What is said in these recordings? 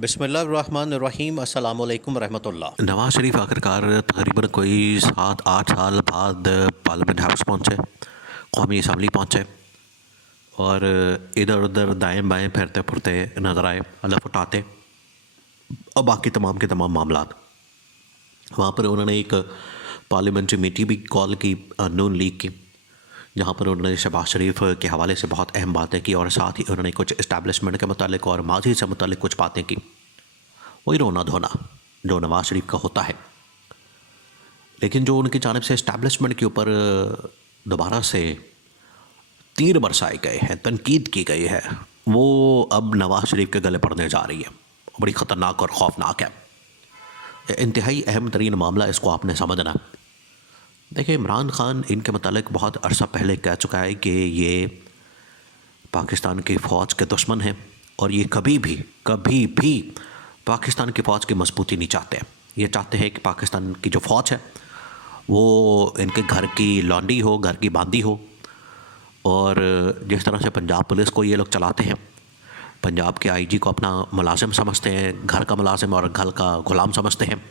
बिस्मिल्लाहिर्रहमानिर्रहीम अस्सलामु अलैकुम रहमतुल्लाह। नवाज शरीफ आखिरकार तकरीबन कोई 7-8 साल बाद पार्लियामेंट हाउस पहुँचे, कौमी असम्बली पहुँचे और इधर उधर दाएं बाएं फिरते फुरते नज़र आए, हलफ उठाते और बाकी तमाम के तमाम मामलात। वहाँ पर उन्होंने एक पार्लियामेंट्री मीटिंग भी कॉल की नून लीग की, जहाँ पर उन्होंने शहबाज शरीफ के हवाले से बहुत अहम बातें की और साथ ही उन्होंने कुछ इस्टेब्लिशमेंट के मुतालिक और माजी से मुतालिक कुछ बातें की। वही रोना धोना जो नवाज शरीफ का होता है। लेकिन जो उनकी जानिब से इस्टेब्लिशमेंट के ऊपर दोबारा से तीर बरसाए गए हैं, तनकीद की गई है, वो अब नवाज शरीफ के गले पड़ने जा रही है। बड़ी ख़तरनाक और ख़ौफनाक है। इंतहाई अहम तरीन मामला, इसको आपने समझना। देखिए, इमरान ख़ान इनके मुतालिक बहुत अरसा पहले कह चुका है कि ये पाकिस्तान की फ़ौज के दुश्मन हैं और ये कभी भी पाकिस्तान की फ़ौज की मजबूती नहीं चाहते। ये चाहते हैं कि पाकिस्तान की जो फ़ौज है वो इनके घर की लौंडी हो, घर की बांदी हो। और जिस तरह से पंजाब पुलिस को ये लोग चलाते हैं, पंजाब के आईजी को अपना मुलाजिम समझते हैं, घर का मुलाजिम और घर का ग़ुलाम समझते हैं।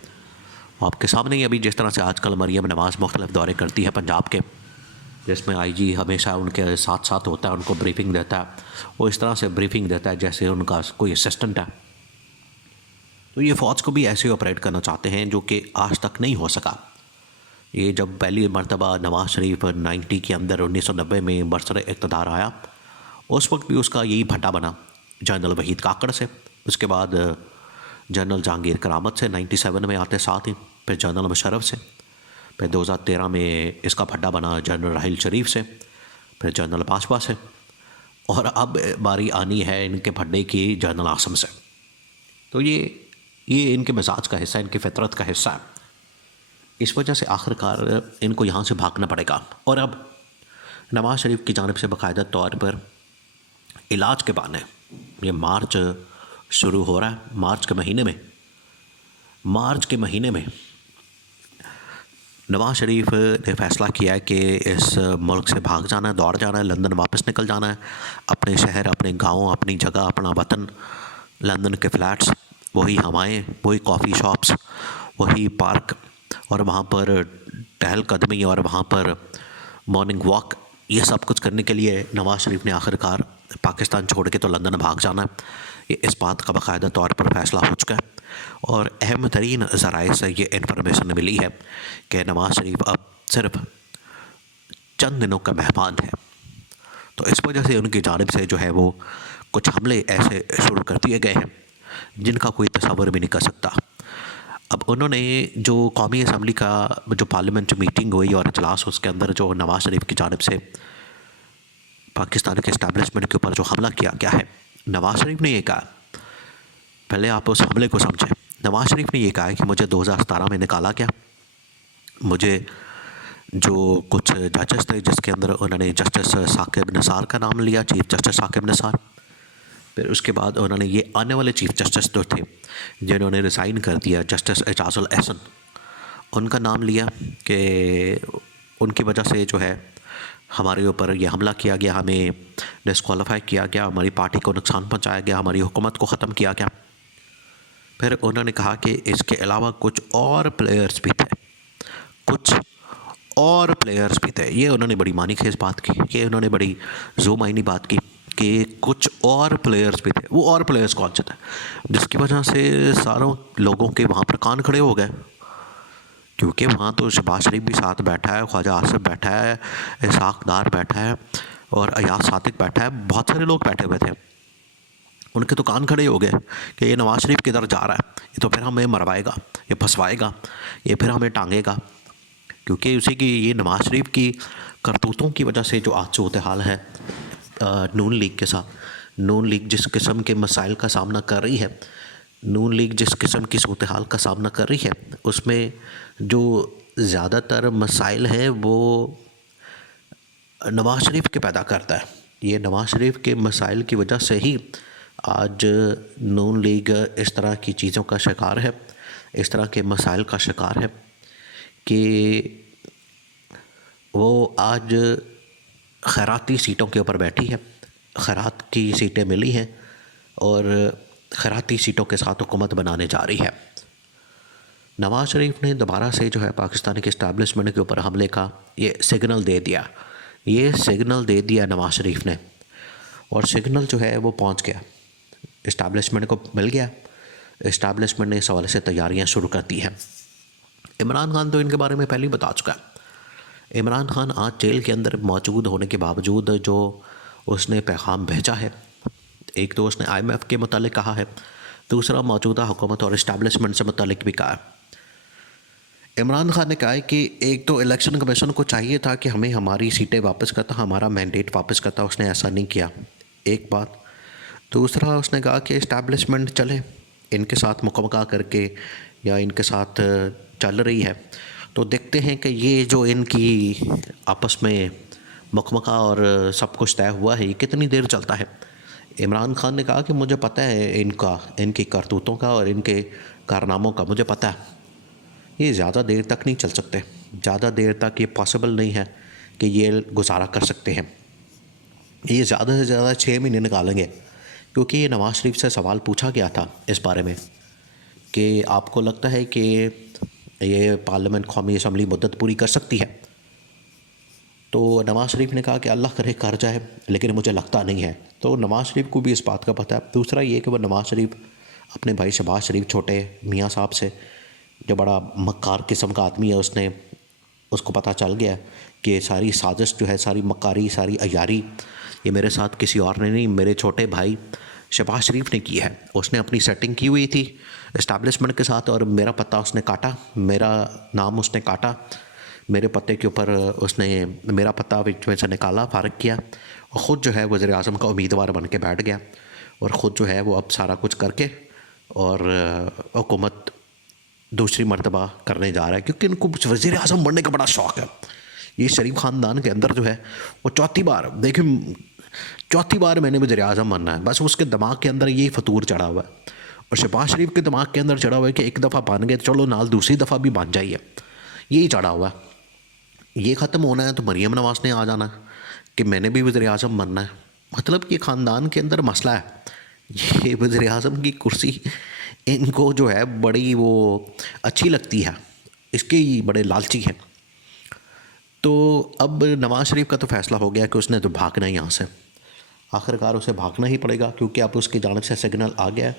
आपके सामने ही अभी जिस तरह से आजकल मरीम नवाज़ मुख्तलिफ दौरे करती है पंजाब के, जिसमें आईजी हमेशा उनके साथ साथ होता है, उनको ब्रीफिंग देता है। वो इस तरह से ब्रीफिंग देता है जैसे उनका कोई असिस्टेंट है। तो ये फ़ौज को भी ऐसे ऑपरेट करना चाहते हैं जो कि आज तक नहीं हो सका। ये जब पहली मरतबा नवाज शरीफ 90 के अंदर 1990 में बरसर इक़्तिदार आया, उस वक्त भी उसका यही भट्टा बना जनरल वहीद काकड़ से। उसके बाद जनरल जहांगीर करामत से 97 में आते साथ ही, फिर जनरल मुशर्रफ से, फिर 2013 में इसका भट्टा बना जनरल राहिल शरीफ से, फिर जनरल बाजवा से, और अब बारी आनी है इनके भट्टे की जनरल आसम से। तो ये इनके मिजाज का हिस्सा है, इनकी फितरत का हिस्सा है। इस वजह से आखिरकार इनको यहाँ से भागना पड़ेगा। और अब नवाज शरीफ की जानिब से बाकायदा तौर पर इलाज के बहाने ये मार्च शुरू हो रहा है। मार्च के महीने में नवाज शरीफ ने फ़ैसला किया है कि इस मुल्क से भाग जाना है, दौड़ जाना है, लंदन वापस निकल जाना है। अपने शहर, अपने गाँव, अपनी जगह, अपना वतन, लंदन के फ्लैट्स, वही हवाएं, वही कॉफ़ी शॉप्स, वही पार्क, और वहाँ पर टहलकदमी और वहाँ पर मॉर्निंग वॉक, ये सब कुछ करने के लिए नवाज शरीफ ने आखिरकार पाकिस्तान छोड़ के तो लंदन भाग जाना है। ये इस बात का बाकायदा तौर पर फ़ैसला हो चुका है और अहम तरीन ज़राए से ये इन्फॉर्मेशन मिली है कि नवाज शरीफ अब सिर्फ चंद दिनों का मेहमान है। तो इस वजह से उनकी जानिब से जो है वो कुछ हमले ऐसे शुरू कर दिए गए हैं जिनका कोई तसव्वुर भी नहीं कर सकता। अब उन्होंने जो कौमी असम्बली का जो पार्लियामेंट मीटिंग हुई और इजलास, उसके अंदर जो नवाज शरीफ की जानिब से पाकिस्तान के इस्टेब्लिशमेंट के ऊपर जो हमला किया गया है, नवाज शरीफ ने ये कहा, पहले आप उस हमले को समझें। नवाज शरीफ ने ये कहा है कि मुझे 2017 में निकाला गया, मुझे जो कुछ जजेस थे जिसके अंदर उन्होंने जस्टिस साकिब निसार का नाम लिया, चीफ जस्टिस साकिब निसार। फिर उसके बाद उन्होंने ये आने वाले चीफ जस्टिस जो थे जिन्होंने रिज़ाइन कर दिया, जस्टिस एजाजुल एहसन, उनका नाम लिया कि उनकी वजह से जो है हमारे ऊपर ये हमला किया गया, हमें डिस्क्वालीफाई किया गया, हमारी पार्टी को नुकसान पहुंचाया गया, हमारी हुकूमत को ख़त्म किया गया। फिर उन्होंने कहा कि इसके अलावा कुछ और प्लेयर्स भी थे। ये उन्होंने बड़ी मानीखेज़ बात की, ये उन्होंने बड़ी ज़ूमाइनी बात की कि कुछ और प्लेयर्स भी थे। वो और प्लेयर्स कौन से थे? जिसकी वजह से सारों लोगों के वहाँ पर कान खड़े हो गए, क्योंकि वहाँ तो शहबाज शरीफ भी साथ बैठा है, ख्वाजा आसिफ बैठा है, इसहाक डार बैठा है और अयाज सादिक बैठा है, बहुत सारे लोग बैठे हुए थे। उनके तो कान खड़े हो गए कि ये नवाज शरीफ किधर जा रहा है, ये तो फिर हमें मरवाएगा, ये फंसवाएगा, ये फिर हमें टांगेगा। क्योंकि उसी की ये नवाज शरीफ की करतूतों की वजह से जो आज सूरत हाल है नून लीग के साथ, नून लीग जिस किस्म के मसाइल का सामना कर रही है, नून लीग जिस किस्म की सूरत हाल का सामना कर रही है, उसमें जो ज़्यादातर मसाइल हैं वो नवाज शरीफ के पैदा करता है। ये नवाज शरीफ के मसाइल की वजह से ही आज नून लीग इस तरह की चीज़ों का शिकार है, इस तरह के मसाइल का शिकार है कि वो आज खैराती सीटों के ऊपर बैठी है, खैरात की सीटें मिली हैं और खैराती सीटों के साथ हुकूमत बनाने जा रही है। नवाज शरीफ ने दोबारा से जो है पाकिस्तान के इस्टेब्लिशमेंट के ऊपर हमले का ये सिग्नल दे दिया। ये सिग्नल दे दिया नवाज शरीफ ने, और सिग्नल जो है वो पहुंच गया, इस्टेब्लिशमेंट को मिल गया। इस्टेब्लिशमेंट ने इस हवाले से तैयारियां शुरू कर दी हैं। इमरान खान तो इनके बारे में पहले ही बता चुका है। इमरान खान आज जेल के अंदर मौजूद होने के बावजूद जो उसने पैगाम भेजा है, एक तो उसने IMF के मुतालिक कहा है, दूसरा मौजूदा हुकूमत और इस्टेब्लिशमेंट से मुतालिक भी कहा है। इमरान खान ने कहा है कि एक तो इलेक्शन कमीशन को चाहिए था कि हमें हमारी सीटें वापस करता, हमारा मैंडेट वापस करता, उसने ऐसा नहीं किया, एक बात। दूसरा उसने कहा कि इस्टेब्लिशमेंट चले, इनके साथ मुकमका करके या इनके साथ चल रही है तो देखते हैं कि ये जो इनकी आपस में मुकमका और सब कुछ तय हुआ है ये कितनी देर चलता है। इमरान खान ने कहा कि मुझे पता है इनकी करतूतों का और इनके कारनामों का मुझे पता है, ये ज़्यादा देर तक नहीं चल सकते, ज़्यादा देर तक ये पॉसिबल नहीं है कि ये गुजारा कर सकते हैं। ये ज़्यादा से ज़्यादा 6 महीने निकालेंगे, क्योंकि ये नवाज शरीफ से सवाल पूछा गया था इस बारे में कि आपको लगता है कि ये पार्लियामेंट कौमी असम्बली मुद्दत पूरी कर सकती है। तो नवाज शरीफ ने कहा कि अल्लाह करे कर जाए, लेकिन मुझे लगता नहीं है। तो नवाज शरीफ को भी इस बात का पता है। दूसरा ये कि वह नवाज शरीफ अपने भाई शहबाज शरीफ छोटे मियाँ साहब से, जो बड़ा मक्कार किस्म का आदमी है, उसको पता चल गया कि सारी साजिश जो है, सारी मक्कारी, सारी अयारी ये मेरे साथ किसी और ने नहीं, मेरे छोटे भाई शहबाज शरीफ ने की है। उसने अपनी सेटिंग की हुई थी इस्टेब्लिशमेंट के साथ और मेरा पता उसने काटा, मेरा नाम उसने काटा, मेरे पते के ऊपर उसने मेरा पता में से निकाला, फ़ारिग किया, और ख़ुद जो है वज़ीर आज़म का उम्मीदवार बन के बैठ गया, और ख़ुद जो है वो अब सारा कुछ करके और हुकूमत दूसरी मरतबा करने जा रहा है, क्योंकि इनको वज़ीर आज़म बनने का बड़ा शौक़ है। ये शरीफ ख़ानदान के अंदर जो है वो चौथी बार मैंने वज़ीर आज़म बनना है, बस उसके दिमाग के अंदर यही फतूर चढ़ा हुआ है। और शहबाज शरीफ के दिमाग के अंदर चढ़ा हुआ है कि एक दफ़ा बन गए चलो नाल दूसरी दफ़ा भी बन जाइए, यही चढ़ा हुआ है। ये ख़त्म होना है तो मरीम नवाज़ ने आ जाना है कि मैंने भी वज़ीर आज़म बनना है। मतलब ये ख़ानदान के अंदर मसला है, ये वज़ीर आज़म की कुर्सी इनको जो है बड़ी वो अच्छी लगती है, इसके ही बड़े लालची हैं। तो अब नवाज़ शरीफ का तो फ़ैसला हो गया कि उसने तो भागना ही यहाँ से, आखिरकार उसे भागना ही पड़ेगा, क्योंकि अब उसकी जानिब से सिग्नल आ गया है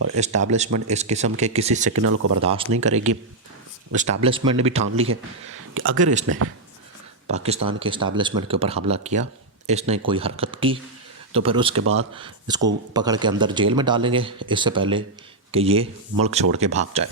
और इस्टेब्लिशमेंट इस किस्म के किसी सिग्नल को बर्दाश्त नहीं करेगी। इस्टेब्लिशमेंट ने भी ठान ली है कि अगर इसने पाकिस्तान के इस्टेब्लिशमेंट के ऊपर हमला किया, इसने कोई हरकत की, तो फिर उसके बाद इसको पकड़ के अंदर जेल में डालेंगे, इससे पहले कि ये मुल्क छोड़ के भाग जाए।